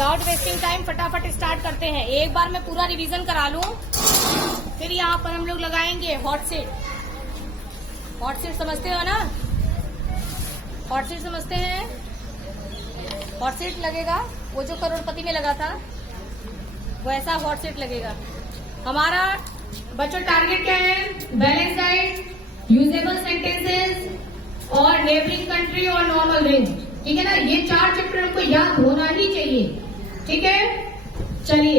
Without wasting time फटाफट start करते हैं। एक बार मैं पूरा रिवीजन करा लूं, फिर यहाँ पर हम लोग लगाएंगे हॉट सीट। हॉट सीट समझते हो ना? हॉट सीट समझते हैं? हॉट सीट लगेगा वो जो करोड़पति में लगा था, वैसा हॉट सीट लगेगा। हमारा बच्चों टारगेट क्या है? बैलेंस डाइट, यूजेबल सेंटेंसेस और नेबरिंग कंट्री और नॉर्मल रेंज। ठीक है ना? ये 4 चैप्टर हमको याद होना ही चाहिए। ठीक है, चलिए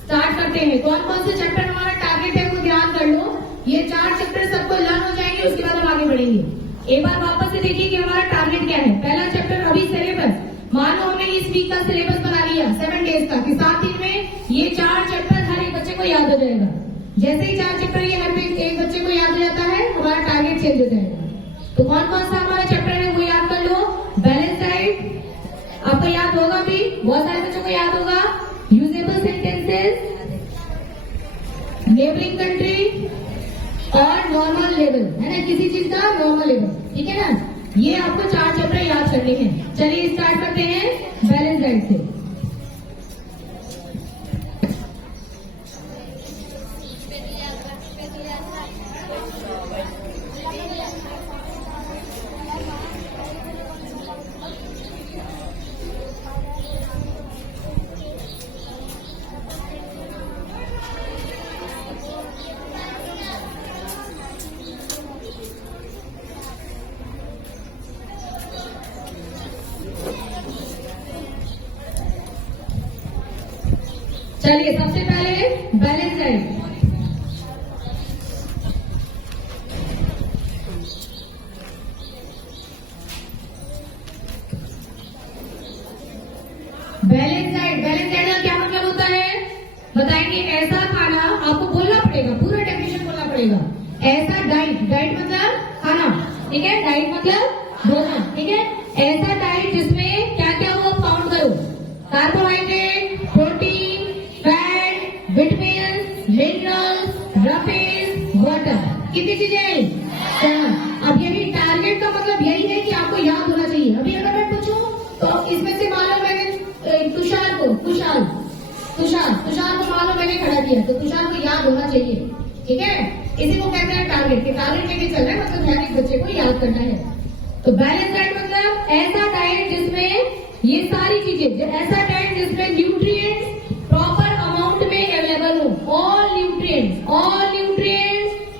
स्टार्ट करते हैं। कौन कौन से चैप्टर हमारा टारगेट है वो ध्यान कर लो। ये 4 चैप्टर सबको लर्न हो जाएंगे, उसके बाद हम आगे बढ़ेंगे। एक बार वापस से देखिए कि हमारा टारगेट क्या है। पहला चैप्टर अभी सिलेबस, मान लो हमने इस वीक का सिलेबस बना लिया 7 डेज का, कि 7 दिन में ये 4 चैप्टर हर एक बच्चे को याद हो जाएगा। जैसे ही 4 चैप्टर ये हर एक बच्चे को याद हो जाता है, हमारा टारगेट चेंज हो जाएगा। तो कौन कौन सा हमारा चैप्टर है वो याद कर लो। बैलेंस डाइट आपको याद होगा भी, बहुत सारे बच्चों को याद होगा। यूजेबल सेंटेंसेस, नेबरिंग कंट्री और नॉर्मल लेवल, है ना? किसी चीज का नॉर्मल लेवल। ठीक है ना? ये आपको 4 चैप्टर याद करने हैं। चलिए स्टार्ट करते हैं बैलेंस डाइट से। चलिए सबसे पहले बैलेंस डाइट। बैलेंस डाइट का क्या मतलब होता है बताएंगे। ऐसा खाना, आपको बोलना पड़ेगा, पूरा डेफिनेशन बोलना पड़ेगा। ऐसा डाइट मतलब खाना, ठीक है? डाइट मतलब भोजन, ठीक है? ऐसा डाइट जिसमें क्या क्या हुआ काउंट करो। Carbohydrate, protein, fat, vitamin, minerals, roughage, water. कितनी चीजें? 4। अब यही टारगेट का मतलब यही है कि आपको याद होना चाहिए। अभी अगर मैं पूछूं तो इसमें से मान लो मैंने तुषार को मान लो मैंने खड़ा किया, तो तुषार को याद होना चाहिए। ठीक है? इसी को कहते हैं टारगेट। के टारगेट लेके चल रहे हैं, मतलब ध्यान, एक बच्चे को याद करना है। तो बैलेंस डाइट मतलब ऐसा डाइट जिसमें ये सारी चीजें, ऐसा डाइट जिसमें न्यूट्रिएंट्स प्रॉपर अमाउंट में अवेलेबल हो। ऑल न्यूट्रिएंट्स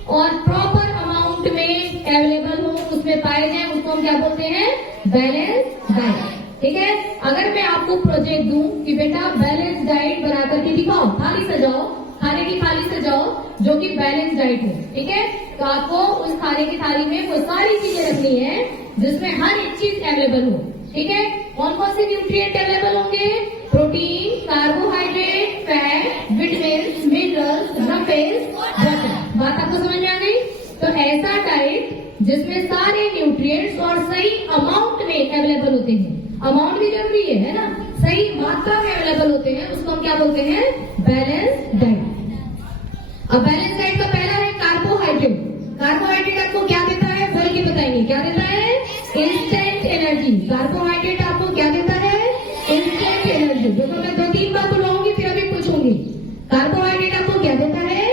और प्रॉपर अमाउंट में अवेलेबल हो, उसमें पाए जाए, उसको हम क्या बोलते हैं? Balance diet. ठीक है? अगर मैं आपको प्रोजेक्ट दूं कि बेटा बैलेंस डाइट बना करके दिखाओ, थाली सजाओ, खाने की थाली सजाओ जो कि बैलेंस डाइट हो। ठीक है? तो आपको उस खाने की थाली में वो सारी चीजें रखनी है जिसमें हर एक चीज अवेलेबल हो। ठीक है? कौन कौन से न्यूट्रिएंट अवेलेबल होंगे? Protein, carbohydrate, fat, vitamin, minerals, roughage, water. बात आपको समझ में आ गई? तो ऐसा डाइट जिसमें सारे न्यूट्रिएंट्स और सही अमाउंट में अवेलेबल होते हैं। अमाउंट भी जरूरी है ना? सही मात्रा में अवेलेबल होते हैं, उसको हम क्या बोलते हैं? Balance diet. अब बैलेंस डाइट का पहला है कार्बोहाइड्रेट। कार्बोहाइड्रेट आपको क्या देता है बोल के बताएंगे। क्या देता है? Instant energy. कार्बोहाइड्रेट आपको क्या देता है? Instant energy. देखो मैं 2-3 बार बुलाऊंगी फिर अभी पूछूंगी। कार्बोहाइड्रेट आपको क्या देता है?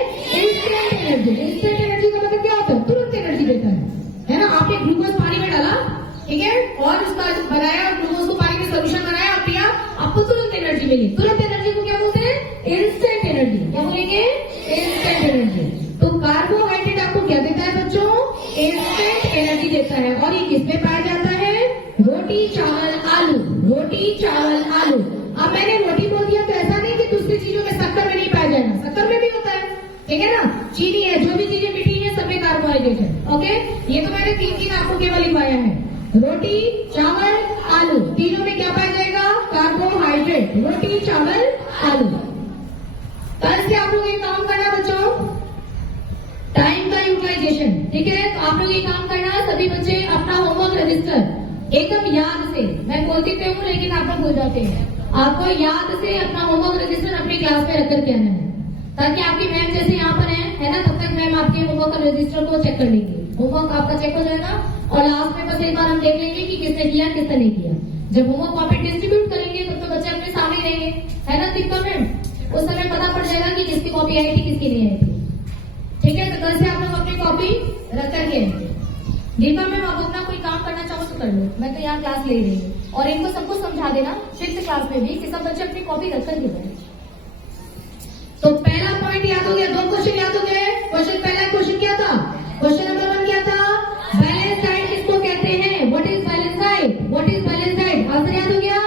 Instant energy. इंस्टेंट एनर्जी का मतलब क्या होता है? तुरंत एनर्जी देता है ना? आपने ग्लूकोज पानी में डाला, ठीक है, और उसका बनाया, ग्लूकोज को पानी में सोल्यूशन बनाया, आप पिया, आपको तुरंत एनर्जी मिली। तुरंत एनर्जी को क्या बोलते हैं? Instant energy. क्या बोलेंगे? Instant energy. तो कार्बोहाइड्रेट आपको क्या देता है बच्चों? इंस्टेंट एनर्जी देता है। और ये किसमें पाया जाता है? रोटी, चावल, आलू। रोटी, चावल, आलू। अब मैंने रोटी बोल दिया तो ऐसा नहीं कि दूसरी चीजों में शक्कर में नहीं पाया जाएगा, शक्कर में भी होता है। ठीक है ना? चीनी है, जो भी चीजें मीठी है सब में कार्बोहाइड्रेट है। ओके? ये तो मैंने 3 आपको केवल लिखवाया है। रोटी, चावल, आलू, तीनों में क्या पाया जाएगा? कार्बोहाइड्रेट। रोटी, चावल, आलू। कल से आप लोग ये काम करना बच्चों, टाइम का यूटिलाइजेशन। ठीक है? तो आप लोग ये काम करना, सभी बच्चे अपना होमवर्क रजिस्टर एकदम याद से, मैं बोलती तो हूँ लेकिन आप लोग भूल जाते हैं, आपको याद से अपना होमवर्क रजिस्टर अपनी क्लास में रख करके आना है, ताकि आपकी मैम जैसे यहाँ पर है ना, तब तक मैम आपके होमवर्क रजिस्टर को चेक कर लेंगे। होमवर्क आपका चेक हो जाएगा और लास्ट में बस एक बार हम देख लेंगे कि किसने किया किसने नहीं किया। जब होमवर्क कॉपी डिस्ट्रीब्यूट करेंगे तब तो बच्चे अपने सामने रहेंगे, है ना दिक्कत में, उस समय पता पड़ जाएगा कि किसकी कॉपी आई थी किसकी नहीं आई थी। ठीक है, तो कल से आप लोग अपनी कॉपी रख करके आएंगे। दीपा मैम आप अपना कोई काम करना चाहो तो कर लो, मैं तो यहाँ क्लास ले रही हूँ। और इनको सबको समझा देना 6th क्लास में भी कि सब बच्चे अपनी कॉपी रख करके जाए। तो पहला पॉइंट याद हो गया, 2 क्वेश्चन याद हो गए। क्वेश्चन पहला क्वेश्चन क्या था? क्वेश्चन नंबर 1 क्या था? बैलेंस डाइट किसको कहते हैं? What is balance diet? What is balance diet? Answer याद हो गया।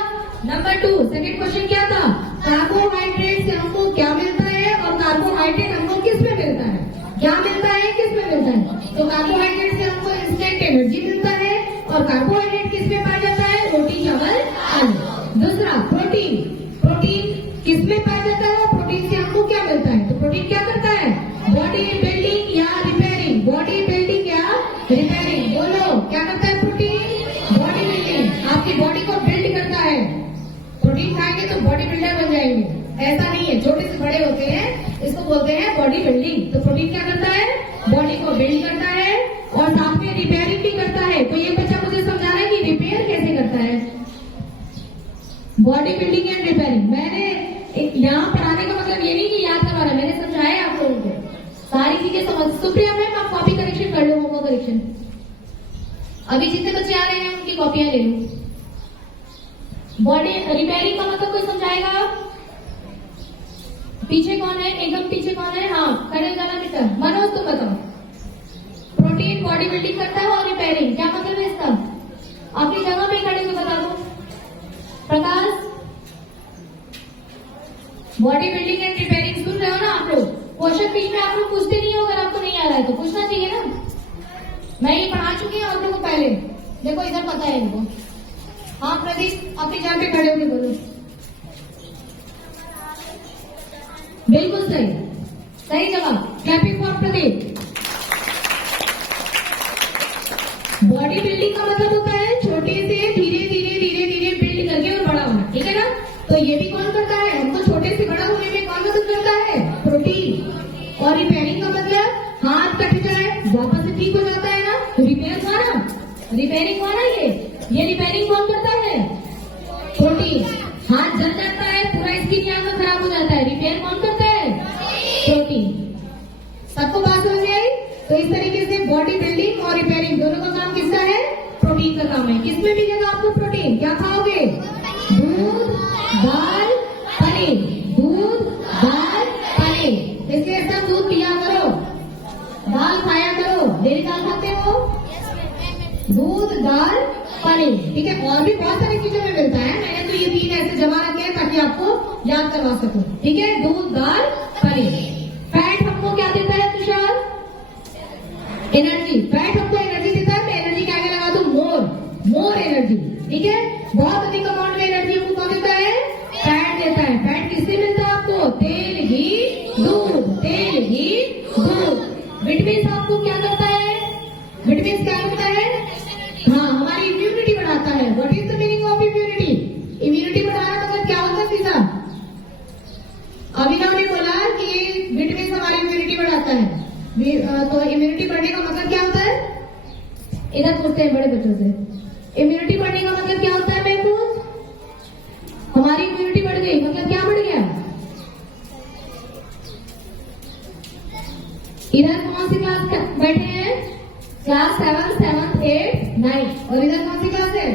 नंबर 2 सेकंड क्वेश्चन क्या था? कार्बोहाइड्रेट से हमको क्या मिलता है और कार्बोहाइड्रेट हमको किस में मिलता है? क्या मिलता है, किस में मिलता है? तो कार्बोहाइड्रेट से हमको इंस्टेंट एनर्जी मिलता है और कार्बोहाइड्रेट किस में पाया जाता है? रोटी, चावल, आलू। दूसरा प्रोटीन, प्रोटीन किस में पाया जाता है? प्रोटीन से हमको क्या मिलता है? तो प्रोटीन क्या करता है? बॉडी बिल्डिंग या रिपेयरिंग? बॉडी बिल्डिंग या रिपेयरिंग? बोलो क्या करता है प्रोटीन? बॉडी बिल्डिंग, आपकी बॉडी को बिल्ड करता है। प्रोटीन खाएंगे तो बॉडी बिल्डर बन जाएंगे, ऐसा नहीं है। छोटे से बड़े होते हैं, इसको बोलते हैं बॉडी बिल्डिंग। तो प्रोटीन क्या करता है? बॉडी को बिल्ड करता है और साथ में रिपेयरिंग भी करता है। तो ये बच्चा मुझे समझा रहा है कि रिपेयर कैसे करता है, बॉडी बिल्डिंग एंड रिपेयरिंग। मैंने यहाँ पढ़ाने का मतलब ये नहीं कि याद करवाना, मैंने समझाया आप लोगों को सारी चीजें समझ। सुप्रिया मैम आप कॉपी करेक्शन कर लो, होमवर्क करेक्शन। अभी जितने बच्चे आ रहे हैं उनकी कॉपियां ले लो। बॉडी रिपेयरिंग का मतलब कोई समझाएगा? पीछे कौन है? एकदम पीछे कौन है? हाँ खड़े हो जाना बेटा। मनोज तुम बताओ। प्रोटीन बॉडी बिल्डिंग करता है और रिपेयरिंग, क्या मतलब है इसका? अपनी जगह पे खड़े हो बता दो। प्रकाश, बॉडी बिल्डिंग एंड रिपेयरिंग सुन रहे हो ना आप लोग? क्वेश्चन बीच में आप लोग पूछते नहीं हो, अगर आपको नहीं आ रहा है तो पूछना चाहिए ना। मैं ये पढ़ा चुकी हूँ आप लोगों को पहले, देखो इधर पता है इनको। हाँ प्रदीप अपनी जगह पे खड़े होके बोलो। बिल्कुल सही, सही जवाब। Clapping for Pradeep. Body building का मतलब होता है छोटे से धीरे धीरे धीरे धीरे बिल्ड करके और बड़ा होना, ठीक है ना? तो ये भी कौन करता है? हमको छोटे से बड़ा होने में कौन मदद करता है? प्रोटीन। और रिपेयरिंग का मतलब हाथ कट जाए वापस से ठीक हो जाता है ना, तो रिपेयर हुआ ना, रिपेयरिंग हुआ ना। ये रिपेयरिंग कौन करता है? प्रोटीन। हाथ जल जाता है, पूरा स्किन यहाँ का खराब हो जाता है, रिपेयर कौन करता है? प्रोटीन। सबको बात समझ में आई? तो इस तरीके से बॉडी बिल्डिंग और रिपेयरिंग दोनों का काम किसका है? प्रोटीन का काम है। किसमें मिलेगा आपको प्रोटीन? क्या खाओगे? दूध, दाल, पनीर। दूध, दाल, पनीर। इसलिए सब दूध पिया करो, दाल खाया करो। डेली दाल खाते हो? दूध, दाल, पनीर, ठीक है। और भी बहुत सारी चीजों में मिलता है, मैंने तो ये 3 ऐसे जमा रखे हैं ताकि आपको याद करवा सकूं, ठीक है? दूध, दाल, पनीर। फैट हमको क्या देता है तुषार? एनर्जी। फैट हमको एनर्जी देता है, मैं एनर्जी क्या लगा दूं? मोर एनर्जी, ठीक है। बहुत अधिक अमाउंट में एनर्जी हमको कौन देता है? फैट देता है। फैट किससे मिलता है आपको? तेल, घी, दूध। तेल, घी, दूध। विटामिन आपको क्या करता है? विटामिन क्या करता है? हाँ हमारी इम्यूनिटी बढ़ाता है। What is the meaning of immunity? Immunity बढ़ाना मतलब क्या होता है सीधा? अभिनव ने बोला कि विटामिन हमारी इम्यूनिटी बढ़ाता है। तो इम्यूनिटी बढ़ने का मतलब क्या होता है? इधर पूछते हैं बड़े बच्चों से। इम्यूनिटी बढ़ने का मतलब क्या होता है? मैं पूछ, हमारी इम्यूनिटी बढ़ गई मतलब क्या बढ़ गया? इधर कौन सी क्लास बैठे हैं? क्लास 7, 7, 8, 9। और इधर कौन सी क्लास है?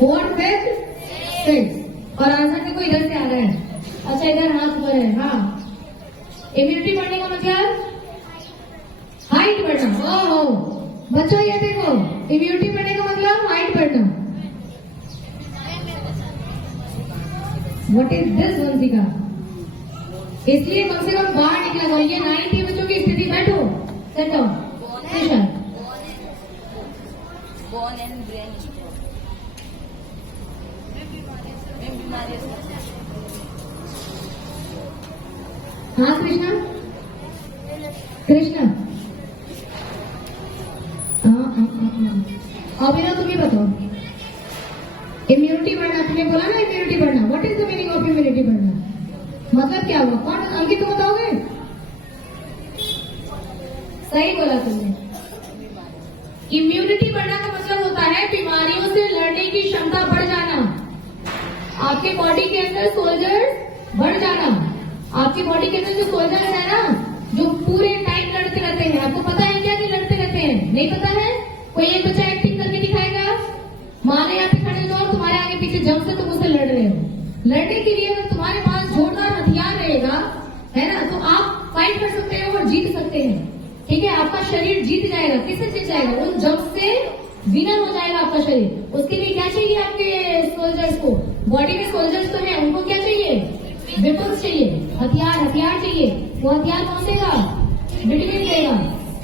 4th, 5th, 6th। और आंसर देखो इधर से आ रहा है। अच्छा इधर हाथ ऊपर है। हाँ इम्यूनिटी बढ़ने का मतलब हाइट बढ़ना। ओहो बच्चों ये देखो, इम्यूनिटी बढ़ने का मतलब हाइट बढ़ना। What is this Vanshika? इसलिए कम से कम बाहर निकला करो। ये 9 बच्चों की स्थिति। बैठो, set down. Bone and brain हाँ कृष्णा, कृष्णा अभी ना तुम ही बताओ। इम्यूनिटी बढ़ना, तुमने बोला ना इम्यूनिटी बढ़ना। What is the meaning of immunity बढ़ना? मतलब क्या हुआ? कौन अंकित तुम बताओगे? सही बोला तुमने। इम्यूनिटी बढ़ना का मतलब होता है बीमारियों से लड़ने की क्षमता बढ़ जाना। आपके बॉडी के अंदर सोल्जर्स बढ़ जाना। आपकी बॉडी के अंदर जो सोल्जर्स है ना, जो पूरे टाइम लड़ते रहते हैं, आपको पता है क्या कि लड़ते रहते हैं? नहीं पता है? कोई एक बच्चा एक्टिंग करके दिखाएगा। माँ ने यहाँ पे खड़े हो और तुम्हारे आगे पीछे जम से तुम उससे लड़ रहे हो। लड़ने के लिए अगर तुम्हारे पास जोरदार हथियार रहेगा, है ना, तो आप फाइट कर सकते हो और जीत सकते हैं। ठीक है, आपका शरीर जीत जाएगा। किससे जीत जाएगा? उन जब से विनर हो जाएगा आपका शरीर। उसके लिए क्या चाहिए आपके सोल्जर्स को? बॉडी में सोल्जर्स तो है, उनको क्या चाहिए? वेपन्स चाहिए, हथियार चाहिए। वो हथियार कौन देगा? विटामिन देगा।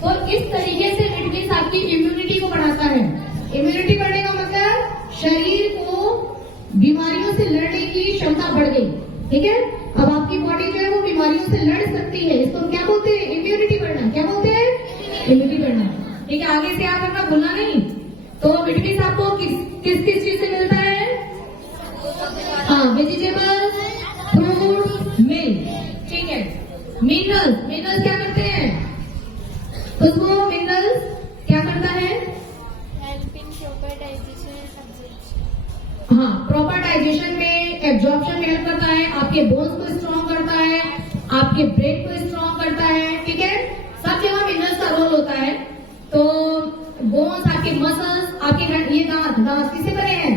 तो इस तरीके से विटामिन आपकी इम्यूनिटी को बढ़ाता है। इम्यूनिटी बढ़ने का मतलब शरीर को बीमारियों से लड़ने की क्षमता बढ़ गई। ठीक है, अब आपकी बॉडी जो है वो बीमारियों से लड़ सकती है। इसको हम क्या बोलते हैं? इम्यूनिटी बढ़ना। क्या बोलते हैं? इम्यूनिटी बढ़ना। ठीक है, आगे से याद रखना, भूलना नहीं। तो विटामिन आपको किस चीज से मिलता है? हाँ, वेजिटेबल्स, फ्रूट, मिल्क। ठीक है, मिनरल्स क्या करते हैं? उसको मिनरल्स क्या करता है? हाँ, प्रॉपर डाइजेशन में, एब्जॉर्प्शन में हेल्प करता है, आपके बोन्स को स्ट्रॉन्ग करता है, आपके ब्रेन को स्ट्रॉन्ग करता है। ठीक है, सब जगह मिनरल्स का रोल होता है। तो बोन्स, आपके मसल्स, आपके ये दांत किससे बने हैं?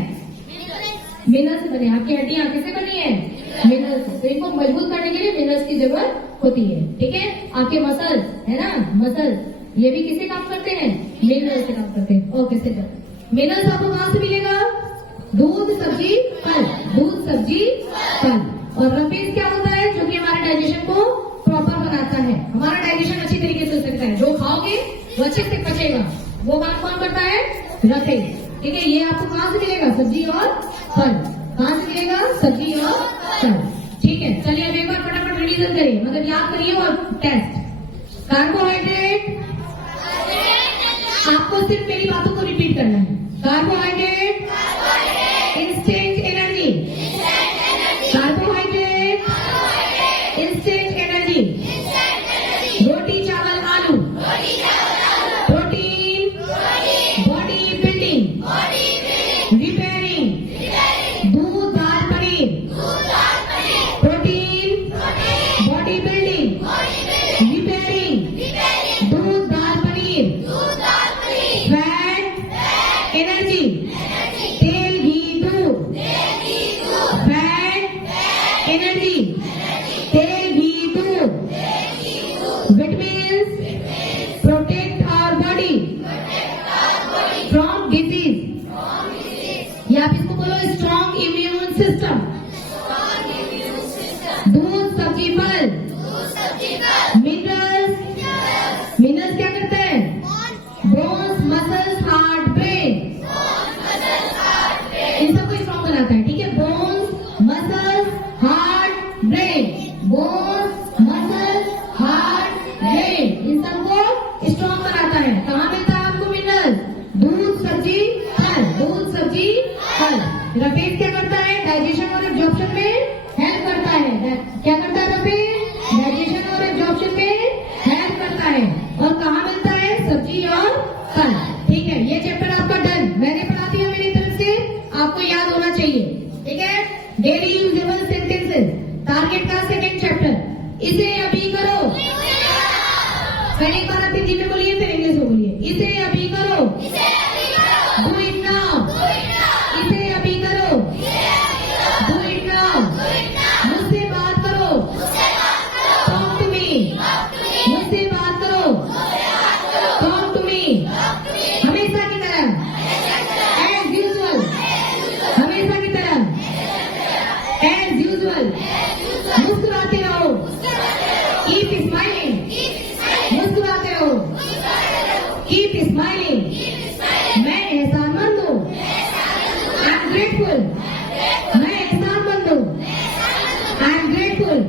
मिनरल्स से बने। आपकी हड्डियां किससे बनी है? मिनरल्स से। तो इनको मजबूत करने के लिए मिनरल्स की जरूरत होती है। ठीक है, आपके मसल्स है ना, मसल्स ये भी किससे काम करते हैं? मिनरल्स से काम करते हैं। ओके, से मिनरल्स आपको कहां से मिलेगा? दूध, सब्जी, फल। दूध, सब्जी, फल। और रफेज क्या होता है? जो कि हमारे डाइजेशन को प्रॉपर बनाता है। हमारा डाइजेशन अच्छी तरीके से हो सकता है। जो खाओगे वो अच्छे से पचेगा, वो काम कौन करता है? रफेज। ठीक है, ये आपको कहां से मिलेगा? सब्जी और फल। कहां से मिलेगा? सब्जी और फल। ठीक है, चलिए अब एक बार फटाफट रिवीजन करिए, मतलब याद करिए और टेस्ट। कार्बोहाइड्रेट, आपको सिर्फ मेरी बातों को रिपीट करना है। Carbohydrate, instant energy. Carbohydrate, instant energy. रोटी, चावल, आलू। Protein, body building, repairing. दूध, दाल, paneer. Protein, body building, repairing. दूध, दाल, पनीर। Fat, energy. तेल, घी, दूध। Fat, energy. तेल, घी, दूध। Vitamins protect our body from disease, या आप इसको बोलो स्ट्रॉन्ग इम्यून सिस्टम। दूध, सब्जी, फल। मिनरल्स क्या करते हैं? Bones, muscles, heart, brain. इन सबको स्ट्रॉन्ग बनाता है। ठीक है, bones, muscles, heart, brain. Bones, muscles, heart, brain, इन सबको स्ट्रॉन्ग बनाता है। कहाँ मिलता है आपको मिनरल? दूध, सब्जी, फल। दूध, सब्जी, फल। रफेज क्या करता है? डाइजेशन और एब्जॉर्प्शन में हेल्प करता है। क्या करता है रफेज? डाइजेशन और एब्जॉर्प्शन में हेल्प करता है। और कहाँ मिलता है? सब्जी और फल। ठीक है, ये चैप्टर आपका डन। मैंने पढ़ा दिया मेरी तरफ से, आपको याद होना चाहिए। ठीक है, डेली यूजेबल सेंटेंसेस, टारगेट का सेकंड चैप्टर। इसे अभी करो। पहले एक बार आप हिंदी में बोलिए, फिर इंग्लिश में बोलिए। इसे अभी करो। Do it now. इसे अभी करो। Do it now. मुझसे बात करो। Talk to me. मुझसे बात करो। Talk to me. हमेशा की तरह, एज यूजुअल। हमेशा की तरह, एज यूजुअल। मुस्कुराते रहो। Keep smiling. मुस्कुराते रहो। Keep smiling. मैं एहसानमंद हूँ। I am grateful. मैं एहसानमंद हूँ। I am grateful.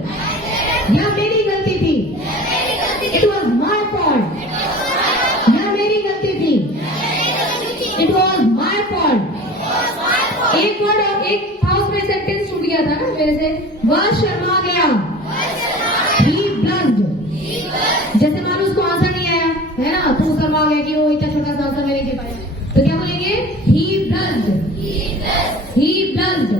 यह मेरी गलती थी। It was my fault. यह मेरी गलती थी। It was my fault. एक वर्ड और एक था उसमें सेंटेंस छूट गया था ना मेरे से। वह शर्मा गया। ही ब्लश्ड। जैसे मान उसको आंसर नहीं आया है ना, तो वो शर्मा गया कि वो इतना छोटा सा आंसर मैं नहीं दे पाया, तो क्या बोलेंगे? ही ब्लश्ड। ही ब्लश्ड।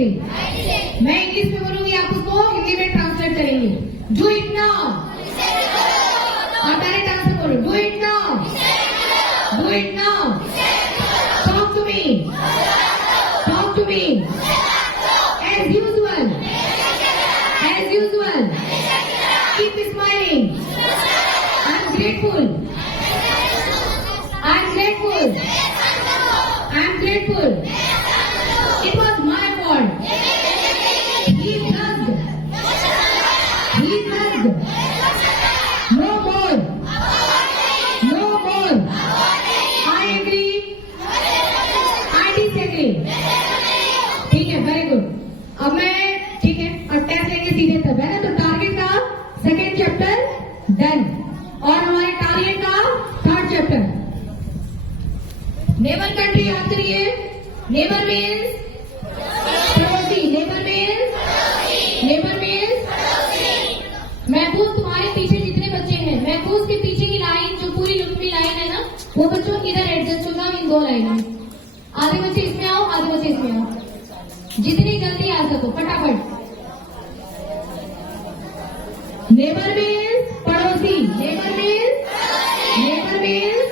96 मैं इंग्लिश में बोलूंगी, आप उसको हिंदी में ट्रांसलेट करेंगे। डू इट नाउ, आप डायरेक्ट आंसर बोलो, do it now, do it now, talk to me, talk to me, as usual, as usual, keep smiling, I am grateful, I am grateful, I am grateful, it was my fault, he drugged, no more, no more, I agree, I disagree, ठीक है, very good. अब मैं, ठीक है, अब test लेंगे सीधे तब, है ना? तो टारगेट का सेकेंड चैप्टर डन, और हमारे टारगेट का थर्ड चैप्टर। नेबर कंट्री याद करिए, नेबर मीन्स पड़ोसी, नेबर मीन्स, नेबर मीन्स महफूज। तुम्हारे पीछे जितने बच्चे हैं, महफूज के पीछे की लाइन जो पूरी लुकमी लाइन है ना, वो बच्चों इधर एडजस्ट हो जाओ इन दो लाइनों में। आधे बच्चे इसमें आओ, आधे बच्चे इसमें आओ, जितनी जल्दी आ सको फटाफट। नेबर मीन्स पड़ोसी, नेबर मीन्स, नेबर मीन्स,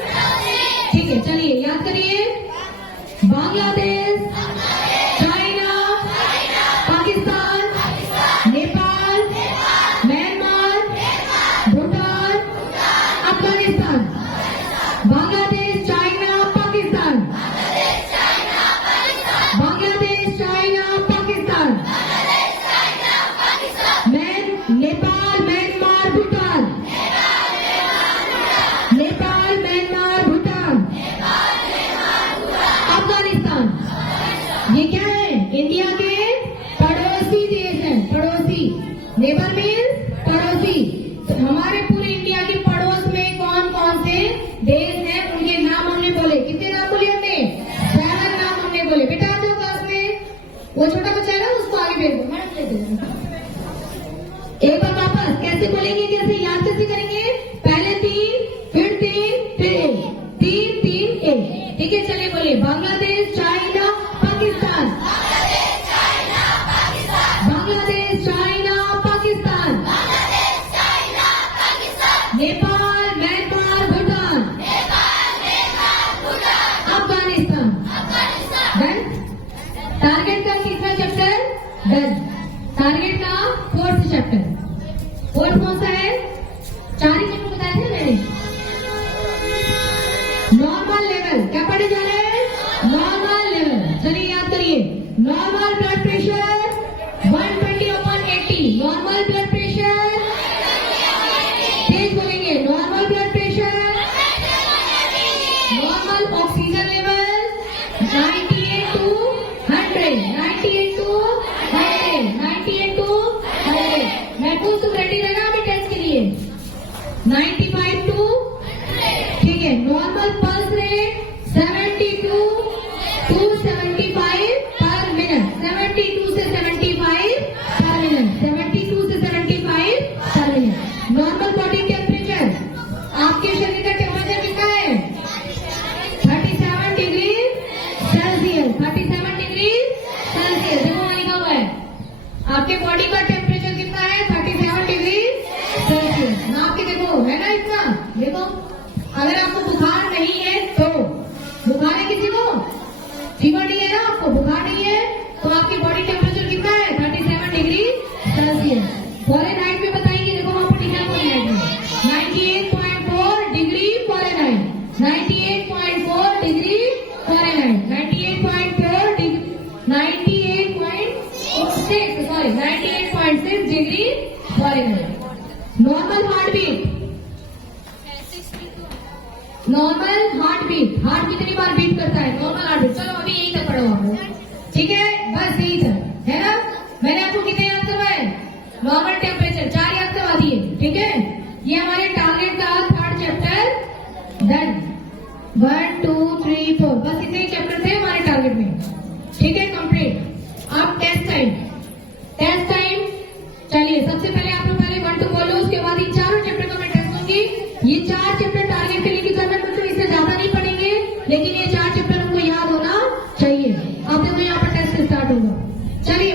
ठीक है, चलिए याद करिए। Bangladesh, China, Pakistan, Nepal, Myanmar, Bhutan, Afghanistan. Bangladesh, China, Pakistan, Bangladesh, China, Pakistan, Nepal, Myanmar, Bhutan, Nepal, Myanmar, Bhutan, Afghanistan. ये क्या है? इंडिया के पड़ोसी देश हैं, पड़ोसी। नेबर मीन्स पड़ोसी। तो हमारे पूरे इंडिया के पड़ोस में कौन कौन से देश हैं, उनके नाम हमने बोले। कितने नाम बोले हमने? 7 नाम हमने बोले। बेटा आ जाओ क्लास में, वो छोटा बच्चा है ना, उसको आगे भेज दो, मैडम ले दो। एक बार वापस कैसे बोलेंगे, कैसे याद कैसे करेंगे? पहले 3, फिर 3, फिर 1, 3 3 1, ठीक है। चलिए बोलिए, Bangladesh, China, Pakistan, Bangladesh, China, Pakistan, Nepal, Myanmar, Bhutan, Afghanistan. Done. Target का तीसरा चैप्टर डन। टारगेट का फोर्थ चैप्टर, फोर्थ कौन सा है? 4 ही चैप्टर बताए थे मैंने। नॉर्मल लेवल, क्या पढ़े जा रहे हैं? Normal level. चलिए याद करिए, normal blood pressure 120/80, normal blood pressure, तेज बोलेंगे, normal blood pressure, normal oxygen level 98 to 100, 98 to 100, 98 to 100। महफूज तुम रेडी रहना अभी टेस्ट के लिए। 95 to, ठीक है। नॉर्मल पल्स रेट 72 to 75 पर मिनट, 72 से 75 पर मिनट, 72 से 75 पर मिनट। नॉर्मल बॉडी टेम्परेचर, आपके शरीर का टेम्परेचर कितना है? 37 डिग्री सेल्सियस, 37 डिग्री सेल्सियस। देखो वहां लिखा हुआ है, आपके बॉडी का टेम्परेचर कितना है? 37 डिग्री सेल्सियस। नाप के देखो, है ना इतना? देखो, अगर आपको बुखार नहीं है तो, बुखार है किसी को? फीवर नहीं है ना आपको, बुखार नहीं है, तो आपकी बॉडी टेम्परेचर कितना है? 37 डिग्री सेल्सियस। फॉरेनहाइट में बताएंगे, देखो वहां पर लिखा है फॉरेनहाइट में 98.4 degree Fahrenheit, 98.4 degree Fahrenheit, 98.4 degree, 98.6, sorry 98.6 degree Fahrenheit. Normal heart beat, normal heart beat, heart कितनी बार बीट करता है? Normal heart beat. चलो अभी यही तक पढ़ो आप लोग, ठीक है? बस यही तक, है ना? मैंने आपको कितने याद करवाए? नॉर्मल टेम्परेचर 4 याद करवा दिए, ठीक है? ये हमारे टारगेट का थर्ड चैप्टर डन। 1 2 3 4, बस इतने ही चैप्टर थे हमारे टारगेट में, ठीक है? कंप्लीट। अब टेस्ट टाइम, टेस्ट टाइम। चलिए सबसे पहले आप लोग पहले 1 2 बोलो, उसके बाद इन चारों चैप्टर का मैं टेस्ट दूंगी। ये 4 चैप्टर टारगेट के लिए की करना, मतलब इससे ज्यादा नहीं पढ़ेंगे, लेकिन ये 4 चैप्टर हमको याद होना चाहिए। अब देखो यहाँ पर टेस्ट स्टार्ट होगा। चलिए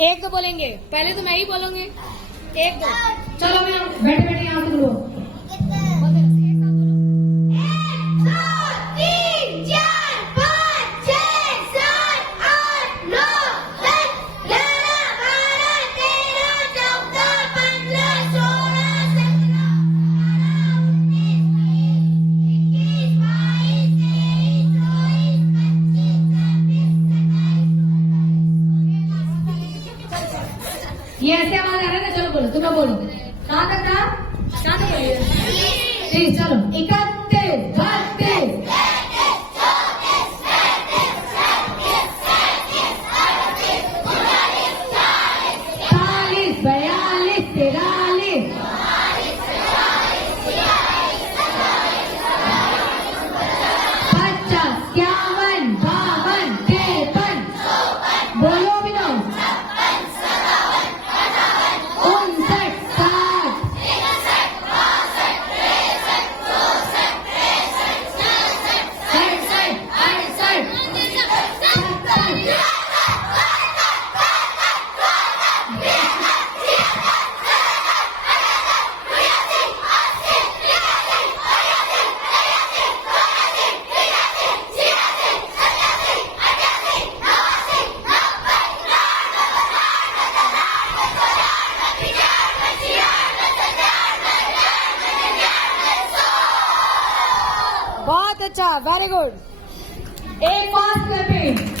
एक दो बोलेंगे, पहले तो मैं ही बोलूंगी। एक दो, चलो मैं बैठे बैठे यहाँ सुन लो। ये ऐसे आवाज आ रहा है ना, चलो बोलो, तुम्हें बोलो। कहाँ तक था? कहाँ तक बोलिए? ठीक, चलो। 31, 32, 40, 42, 43, 50, 51, 52, 53, बोलो भी ना। 59, 60, 67, 68, 70, बहुत अच्छा, वेरी गुड। एक फास्ट क्लैपिंग।